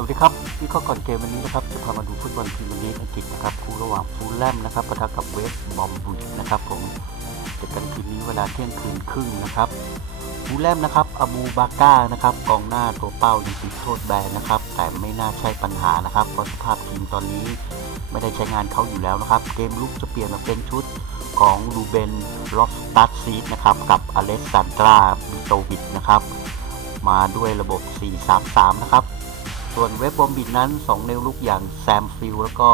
สวัสดีครับวิเคราะห์ก่อนเกมวันนี้นะครับจะพามาดูฟุตบอลพรีเมียร์ลีกอังกฤษนะครับคู่ระหว่างฟูลแลมนะครับปะทะกับเวสต์บอมบูชนะครับผมเจอกันคืนนี้เวลาเที่ยงคืนครึ่งนะครับฟูลแลมนะครับอบูบาก้านะครับกองหน้าตัวเป้ายังติดโทษแบนนะครับ แต่ไม่น่าใช่ปัญหานะครับเพราะสภาพทีมตอนนี้ไม่ได้ใช้งานเขาอยู่แล้วนะครับ เกมลุกจะเปลี่ยนมาเป็นชุดของลูเบนลอฟตัสซีดนะครับกับอเล็กซานดราบิโตวิชนะครับมาด้วยระบบ 4-3-3 นะครับ ส่วนเว็บบอมบิดนั้น2เนวลุกอย่างแซมฟิลแล้วก็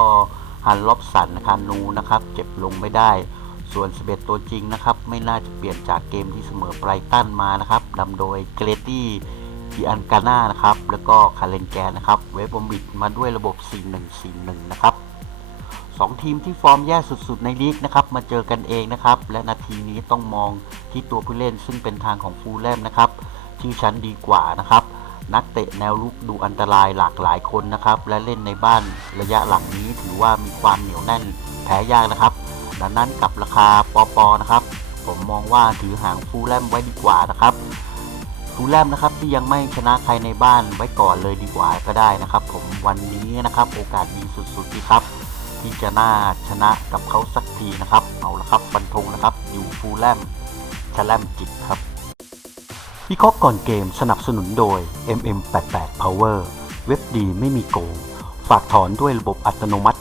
ฮันล็อบสันนะครับนูนะครับ เจ็บลงไม่ได้ ส่วน 11 ตัวจริงนะครับ ไม่น่าจะเปลี่ยนจากเกมที่เสมอไบรตันมานะครับนำโดยเกรตี้ดิอันกาน่านะครับ แล้วก็คาเลนแกนนะครับ เว็บบอมบิดมาด้วยระบบ 4141 นะครับสองทีมที่ฟอร์มแย่สุดๆในลีกนะครับมาเจอกันเองนะครับ และนาทีนี้ต้องมองที่ตัวผู้เล่นซึ่งเป็นทางของฟูลแลมนะครับชื่ชั้นดีกว่านะครับ นักเตะแนวลุกดูอันตรายหลากหลายคนนะครับ และเล่นในบ้านระยะหลังนี้ถือว่ามีความเหนียวแน่นแพ้ยากนะครับ ดังนั้นกับราคาปอปอนะครับ ผมมองว่าถือหางฟูลแลมไว้ดีกว่านะครับฟูลแลมนะครับที่ยังไม่ชนะใครในบ้านไว้ก่อนเลยดีกว่าก็ได้นะครับ ผมวันนี้นะครับโอกาสดีสุดๆดีครับ ที่จะน่าชนะกับเขาสักทีนะครับ เอาละครับฟันธงนะครับ อยู่ฟูลแลมชแลมจิตครับ วิเคราะห์ก่อนเกมสนับสนุนโดย MM88 Power เว็บดีไม่มีโกง ฝากถอนด้วยระบบอัตโนมัติ